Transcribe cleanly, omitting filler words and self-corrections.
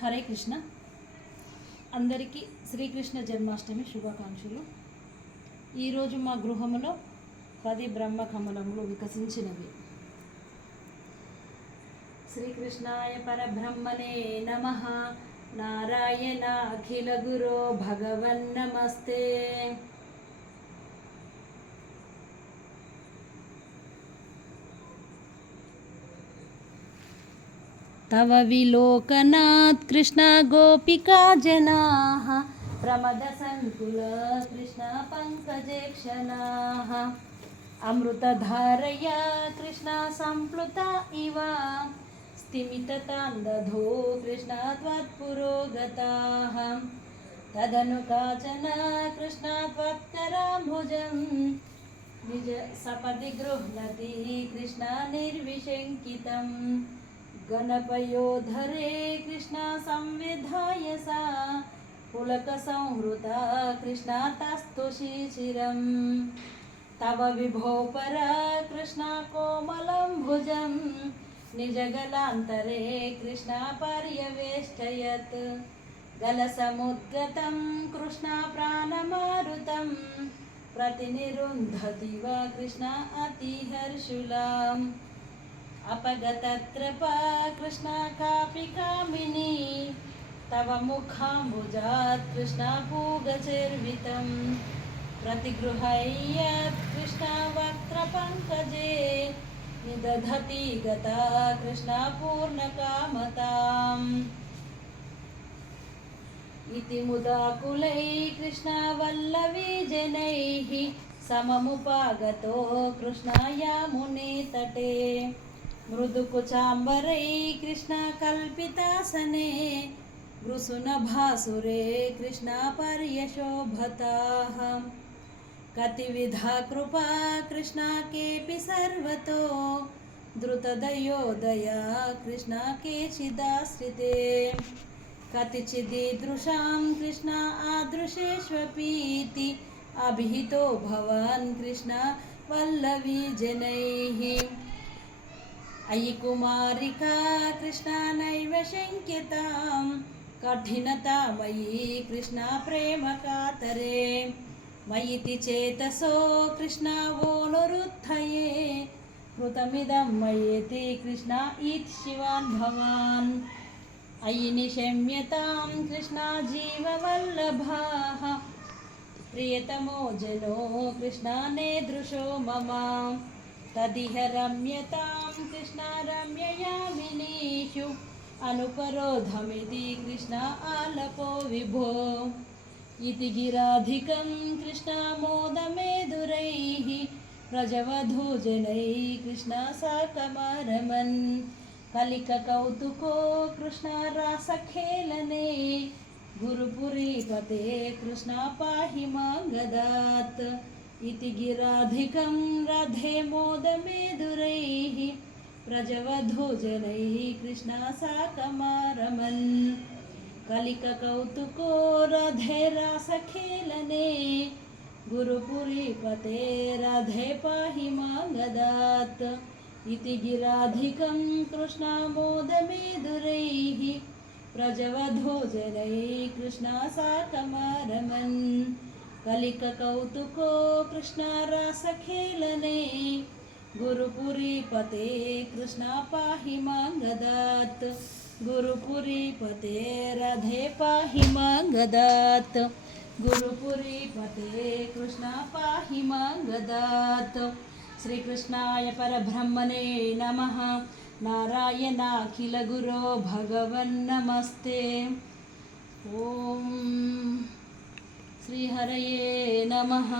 హరే కృష్ణ. అందరికీ శ్రీకృష్ణ జన్మాష్టమి శుభాకాంక్షలు. ఈరోజు మా గృహములో 10 బ్రహ్మ కమలములు వికసించినవి. శ్రీకృష్ణాయ పరబ్రహ్మణే నమః. నారాయణ అఖిల గురో భగవన్నమస్తే. तव विलोकनाथ कृष्ण गोपिका जनाः प्रमदसङ्कुल कृष्ण पङ्कजेक्षणाः अमृतधारया कृष्ण सम्प्लुता इव स्तिमिततान्दधो कृष्ण त्वत्पुरोगताः तदनु काचन कृष्ण त्वत्कराम्बुजं निज सपदि गृह्णति कृष्ण निर्विशङ्कितम् गणपयोधरे कृष्ण संविधाय सा पुलकसंहृता कृष्ण तस्तुशिशिरं तव विभो परा कृष्ण कोमलं भुजं निजगलान्तरे कृष्ण पर्यवेष्टयत् गलसमुद्गतं कृष्ण प्राणमारुतं प्रतिनिरुन्धति वा कृष्ण अतिहर्षुलाम् अपगतत्रपा कृष्ण कापि कामिनी तव मुखाम्बुजात् कृष्ण पूगचर्वितं प्रतिगृह्यत् कृष्ण वक्त्रपङ्कजे निदधति गता कृष्ण पूर्णकामताम् इति मुदाकुलै कृष्ण वल्लवी जनैः सममुपागतो कृष्ण यामुने तटे मृदुकुचाम्बरै कृष्ण कल्पितासने गृसुनभासुरे कृष्ण पर्यशोभताः कतिविधा कृपा कृष्ण केऽपि सर्वतो द्रुतदयोदया कृष्ण केचिदाश्रिते कतिचिदीदृशां कृष्ण आदृशेष्वपीति अभिहितो भवान् कृष्ण वल्लवी जनैः अयि कुमारिका कृष्ण नैव शङ्क्यतां कठिनता मयि कृष्ण प्रेम कातरे मयिति चेतसो कृष्ण वो नुरुत्थये कृतमिदं मयेति कृष्ण ईर्ष्यवान् भवान् अयि निशम्यतां कृष्ण जीववल्लभाः प्रियतमो जनो कृष्ण नेदृशो मम तदिह रम्यतां कृष्ण रम्ययामिनीषु अनुपरोधमिति कृष्ण आलपो विभो इति गिराधिकं कृष्ण मोदमेदुरैः प्रजवधूजनैः कृष्ण साकमरमन् कलिककौतुको कृष्ण रासखेलने गुरुपुरीपते कृष्ण पाहि मां गदात् इति गिराधिकं राधे मोदमेदुरैः प्रजवधूजनैः कृष्ण साकमारमन् कलिककौतुको राधे रासखेलने गुरुपुरीपते राधे पाहि मां गदात् इति गिराधिकं कृष्ण मोदमेदुरैः प्रजवधूजनैः कृष्ण साकमारमन् कलिककौतुको कृष्ण रासखेलने गुरुपुरीपते कृष्ण पाहि मां गदात् गुरुपुरीपते राधे पाहि मां गदात् गुरुपुरीपते कृष्ण पाहि मां गदात्. श्रीकृष्णाय परब्रह्मणे नमः. नारायणाखिल गुरो भगवन्नमस्ते. ओम श्रीहरये नमः.